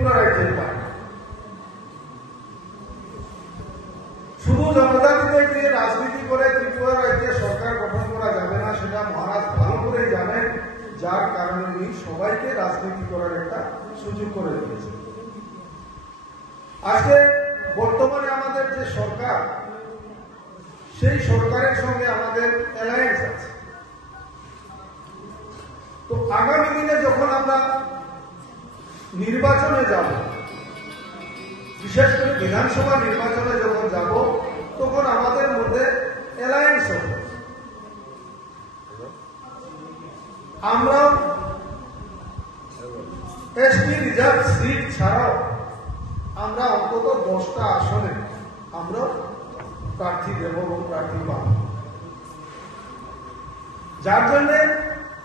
ত্রিপুরা রাজ্যের পার্টি। শুধু জনজাতিদের দিয়ে রাজনীতি করে ত্রিপুরা রাজ্যে সরকার গঠন করা যাবে না, সেটা মহারাজ ভালো করেই জানেন, যার কারণে উনি সবাইকে রাজনীতি করার একটা সুযোগ করে দিয়েছেন। আজকে বর্তমানে আমাদের যে সরকার, সেই সরকারের সঙ্গে আমাদের অ্যালায়েন্স আছে। তো আগামী দিনে যখন আমরা নির্বাচনে যাব, বিশেষ করে বিধানসভা নির্বাচনে যখন যাব, তখন আমাদের মধ্যে অ্যালায়েন্স হবে। আমরা এসপি রিজার্ভ সিট ছাড়াও আমরা অন্তত 10টা আসনে আমরা প্রার্থী দেব এবং প্রার্থী পাব, যার জন্য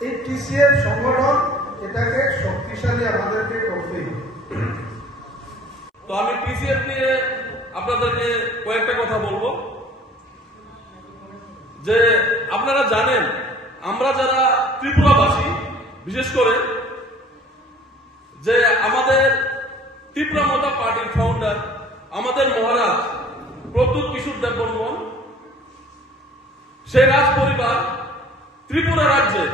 এই টিসিএর সংগঠন এটাকে শক্তিশালী আমাদেরকে করতেই হবে। তো আমি টিসিএফ নিয়ে আপনাদেরকে কয়েকটা কথা বলবো। যে আপনারা জানেন, আমরা যারা ত্রিপুরাবাসী, বিশেষ করে যে আমাদের ত্রিপুরা মতা পার্টির ফাউন্ডার আমাদের মহারাজ প্রদ্যুৎ কিশোর দেববর্মন, সেই রাজ পরিবার ত্রিপুরা রাজ্যের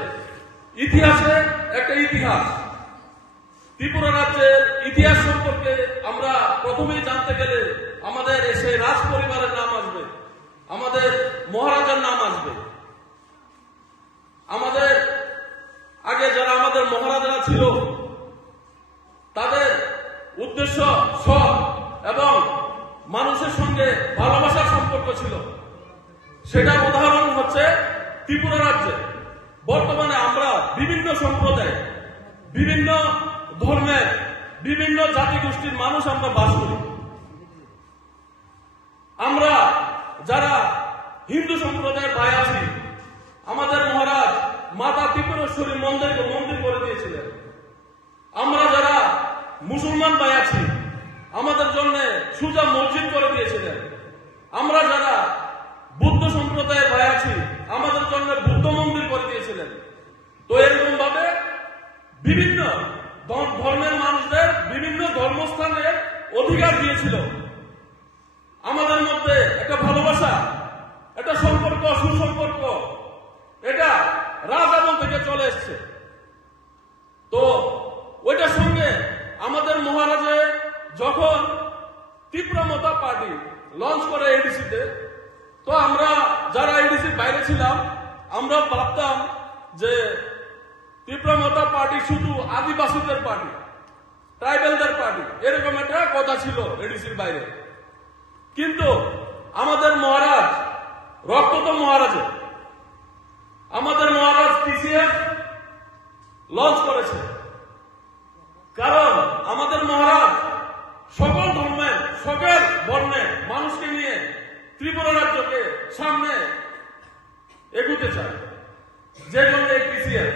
ইতিহাসে একটা ইতিহাস। ত্রিপুরা রাজ্যের ইতিহাস সম্পর্কে আমরা প্রথমেই জানতে গেলে আমাদের সেই রাজ পরিবারের নাম আসবে, আমাদের মহারাজার নাম আসবে। আমাদের আগে যারা আমাদের মহারাজারা ছিল, তাদের উদ্দেশ্য সৎ এবং মানুষের সঙ্গে ভালোবাসার সম্পর্ক ছিল। সেটার উদাহরণ হচ্ছে ত্রিপুরা রাজ্যে বর্তমানে আমরা বিভিন্ন সম্প্রদায়, বিভিন্ন ধর্মের, বিভিন্ন জাতিগোষ্ঠীর মানুষ আমরা বাস করি। আমরা যারা হিন্দু সম্প্রদায়ের ভাই আছি, আমাদের মহারাজ মাতা ত্রিপুরেশ্বরী মন্দির করে দিয়েছিলেন। আমরা যারা মুসলমান ভাই আছি, আমাদের জন্য সুজা মসজিদ করে দিয়েছিলেন। আমরা যারা বুদ্ধ সম্প্রদায়ের ভাই আছি, আমাদের জন্য বুদ্ধ মন্দির করে দিয়েছিলেন। তো এরকম ভাবে বিভিন্ন ধর্মের মানুষদের বিভিন্ন ধর্মস্থানের অধিকার দিয়েছিল। আমাদের মধ্যে একটা ভালোবাসা, একটা সম্পর্ক, সুসম্পর্ক, এটা রাজামল থেকে চলে এসছে। তো ওইটার সঙ্গে আমাদের মহারাজে যখন ত্রিপুরা মতা পার্টি লঞ্চ করে এডিসিতে, তো আমরা যারা এডিসির বাইরে ছিলাম, আমরা ভাবতাম যে ত্রিপুরা মতা পার্টি শুধু আদিবাসীদের পার্টি, ট্রাইবেলদের পার্টি, এরকম একটা কথা ছিল এডিসির বাইরে। কিন্তু আমাদের মহারাজ রক্ত মহারাজে, আমাদের মহারাজ টিসিএফ লঞ্চ করেছে। কারণ আমাদের মহারাজ সকল ধর্মের, সকল বর্ণের মানুষকে নিয়ে ত্রিপুরা রাজ্যকে সামনে এগুতে চায়, যে জন্য এই টিসিএফ।